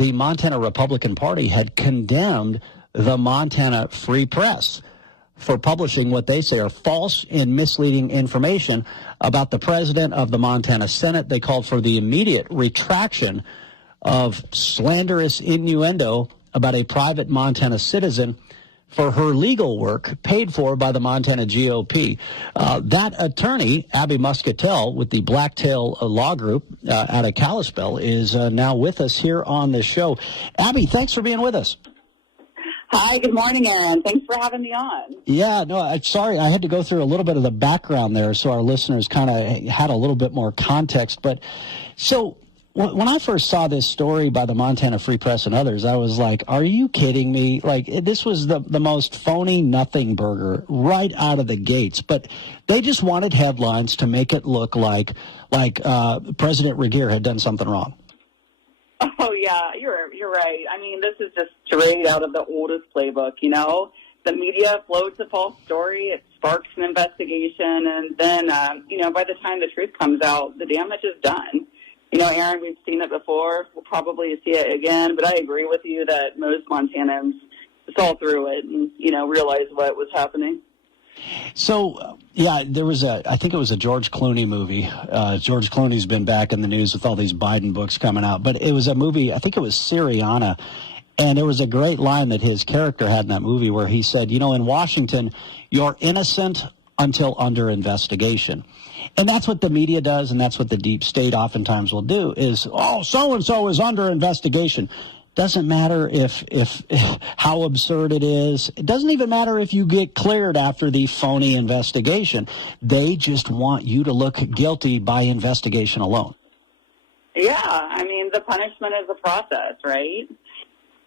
the Montana Republican Party had condemned the Montana Free Press for publishing what they say are false and misleading information about the president of the Montana Senate. They called for the immediate retraction of slanderous innuendo about a private Montana citizen for her legal work paid for by the Montana GOP. That attorney, Abby Moscatel, with the Blacktail Law Group out of Kalispell, is now with us here on this show. Abby, thanks for being with us. Hi, good morning, Aaron. Thanks for having me on. Yeah, no, I'm sorry. I had to go through a little bit of the background there so our listeners kind of had a little bit more context. But so when I first saw this story by the Montana Free Press and others, I was like, are you kidding me? Like, this was the most phony nothing burger right out of the gates. But they just wanted headlines to make it look like President Regier had done something wrong. Oh, yeah, you're right. I mean, this is just straight out of the oldest playbook, you know. The media floats a false story, it sparks an investigation, and then, by the time the truth comes out, the damage is done. You know, Aaron, we've seen it before. We'll probably see it again, but I agree with you that most Montanans saw through it and, realized what was happening. So, there was I think it was a George Clooney movie. George Clooney's been back in the news with all these Biden books coming out, but it was a movie, I think it was Syriana, and there was a great line that his character had in that movie where he said, in Washington, you're innocent until under investigation. And that's what the media does, and that's what the deep state oftentimes will do is, so-and-so is under investigation. Doesn't matter if how absurd it is. It doesn't even matter if you get cleared after the phony investigation. They just want you to look guilty by investigation alone. Yeah, I mean, the punishment is the process, right?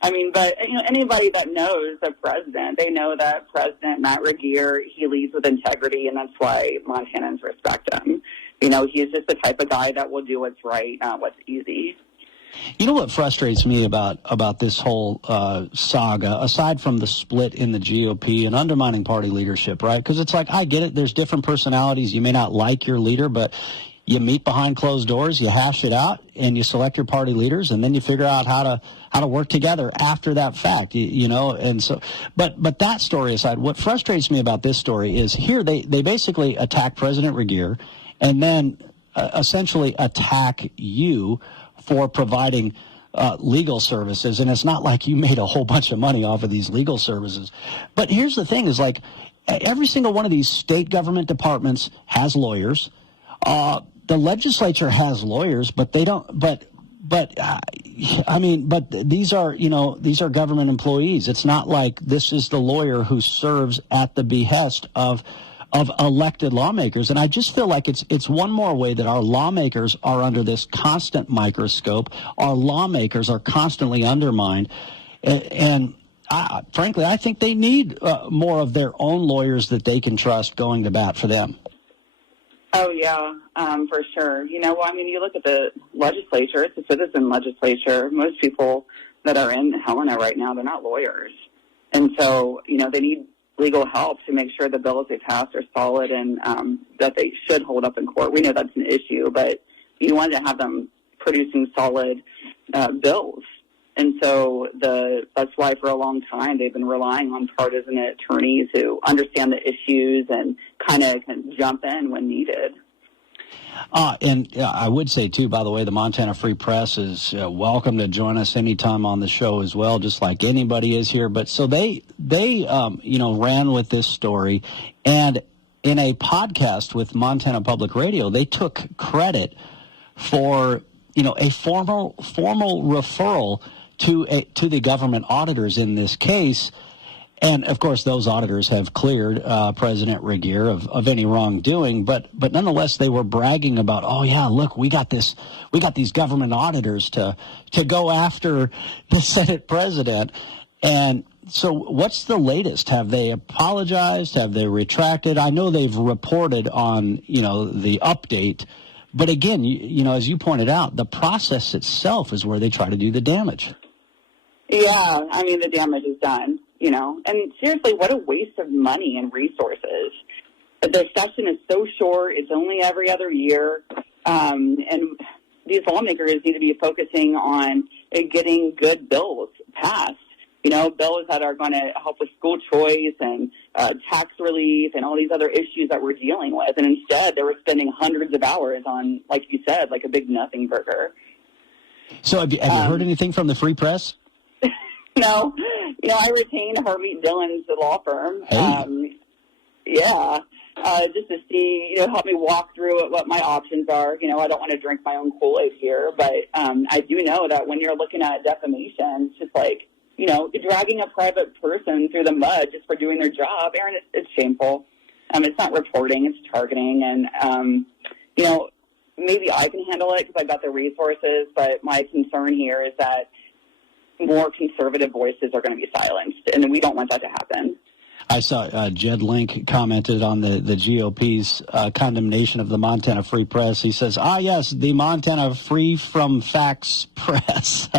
I mean, but, anybody that knows the president, they know that President Matt Regier, he leads with integrity, and that's why Montanans respect him. He's just the type of guy that will do what's right, not what's easy. You know what frustrates me about this whole saga, aside from the split in the GOP and undermining party leadership, right? Because it's like, I get it. There's different personalities. You may not like your leader, but you meet behind closed doors, you hash it out, and you select your party leaders, and then you figure out how to work together after that fact, And so, but that story aside, what frustrates me about this story is here they basically attack President Regier, and then essentially attack you for providing legal services. And it's not like you made a whole bunch of money off of these legal services. But here's the thing is, like, every single one of these state government departments has lawyers. The legislature has lawyers, but they don't. But these are government employees. It's not like this is the lawyer who serves at the behest of elected lawmakers. And I just feel like it's one more way that our lawmakers are under this constant microscope. Our lawmakers are constantly undermined. And frankly, I think they need more of their own lawyers that they can trust going to bat for them. Oh, yeah, for sure. You look at the legislature, it's a citizen legislature. Most people that are in Helena right now, they're not lawyers. And so, they need legal help to make sure the bills they pass are solid and that they should hold up in court. We know that's an issue, but you want to have them producing solid bills. And so that's why for a long time they've been relying on partisan attorneys who understand the issues and kind of can jump in when needed. And I would say, too, by the way, the Montana Free Press is welcome to join us anytime on the show as well, just like anybody is here. But so they ran with this story, and in a podcast with Montana Public Radio, they took credit for, a formal referral to the government auditors in this case. And, of course, those auditors have cleared President Regier of any wrongdoing. But nonetheless, they were bragging about, oh, yeah, look, we got these government auditors to go after the Senate president. And so what's the latest? Have they apologized? Have they retracted? I know they've reported on, the update. But, again, as you pointed out, the process itself is where they try to do the damage. Yeah, the damage is done. And seriously, what a waste of money and resources. The session is so short. It's only every other year. And these lawmakers need to be focusing on getting good bills passed. You know, bills that are going to help with school choice and tax relief and all these other issues that we're dealing with. And instead, they were spending hundreds of hours on, like you said, like a big nothing burger. So have you heard anything from the Free Press? No. You know, I retained Harvey Dillon's law firm. Hey. Just to see, you know, help me walk through what my options are. You know, I don't want to drink my own Kool-Aid here, but I do know that when you're looking at defamation, it's just like, you know, dragging a private person through the mud just for doing their job, Aaron, it's shameful. It's not reporting, it's targeting. And, you know, maybe I can handle it because I've got the resources, but my concern here is that more conservative voices are going to be silenced, and we don't want that to happen. I saw Jed Link commented on the GOP's condemnation of the Montana Free Press. He says, yes, the Montana Free from Facts Press.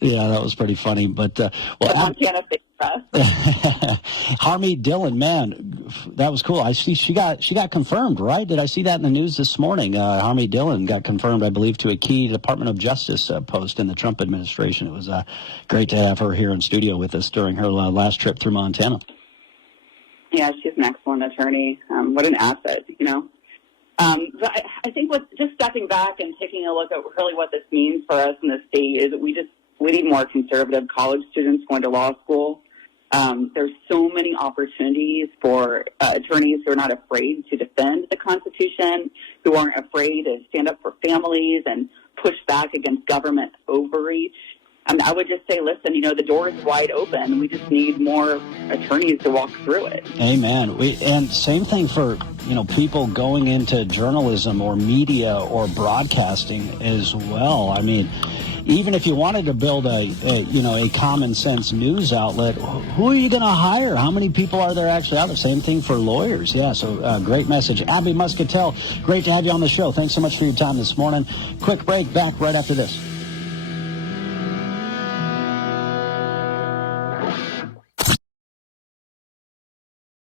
Yeah, that was pretty funny. But the Montana Free Press. Harvey Dillon, man, that was cool. I see she got confirmed, right? Did I see that in the news this morning? Harvey Dillon got confirmed, I believe, to a key Department of Justice post in the Trump administration. It was great to have her here in studio with us during her last trip through Montana. Yeah, she's an excellent attorney. What an asset, you know. But I think just stepping back and taking a look at really what this means for us in the state is that we need more conservative college students going to law school. There's so many opportunities for attorneys who are not afraid to defend the Constitution, who aren't afraid to stand up for families and push back against government overreach. I would just say, listen, you know, the door is wide open. We just need more attorneys to walk through it. Amen. And same thing for, you know, people going into journalism or media or broadcasting as well. I mean, even if you wanted to build a common sense news outlet, who are you going to hire? How many people are there actually out there? Same thing for lawyers. Yeah, so great message. Abby Moscatel, great to have you on the show. Thanks so much for your time this morning. Quick break, back right after this.